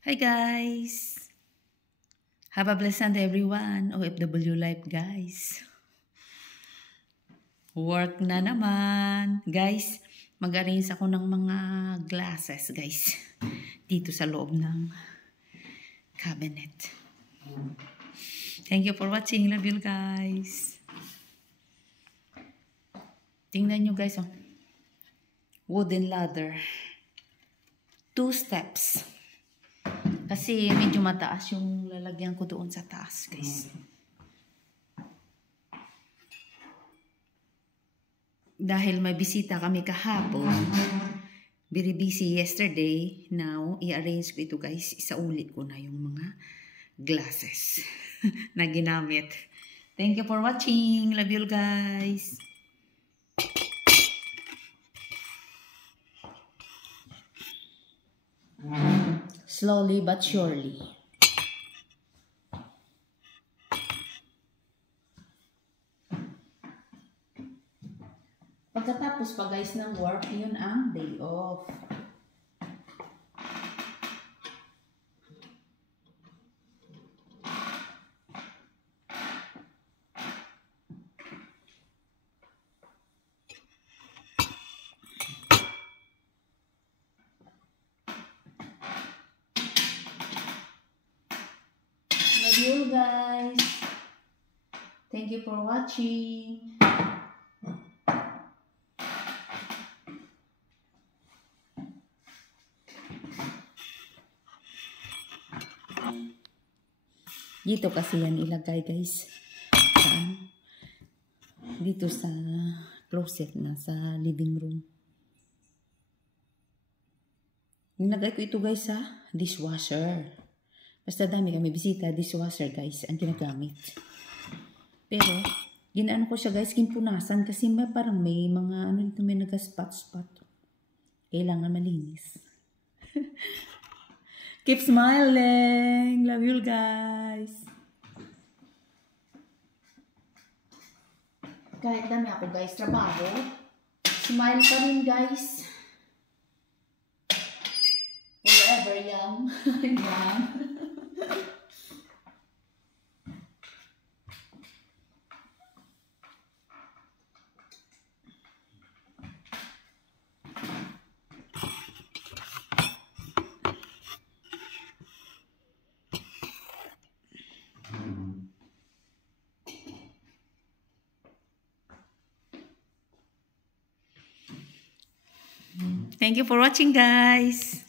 Hi guys! Have a blessed day everyone. OFW life guys. Work na naman. Guys, mag-arrange ako ng mga glasses guys. Dito sa loob ng cabinet. Thank you for watching. Love you guys. Tingnan nyo guys. Oh. Wooden ladder. 2 steps. Kasi medyo mataas yung lalagyan ko doon sa taas, guys. Dahil may bisita kami kahapon, very busy yesterday, now, i-arrange ko ito, guys. Isaulit ko na yung mga glasses na ginamit. Thank you for watching. Love you guys. Slowly but surely. Pagkatapos pa guys ng work, yun ang day off. Love you guys. Thank you for watching. Dito kasi yan ilagay guys. Dito sa closet na sa living room. Nilagay ko ito guys sa dishwasher. Basta dami kami bisita, dishwasher guys ang ginagamit. Pero, ginano ko siya guys, kinpunasan kasi parang may mga ano dito, may nag-spot-spot. Kailangan malinis. Keep smiling! Love you guys! Kahit dami ako guys, trabaho, smile pa rin guys. Forever young. Young. Thank you for watching guys.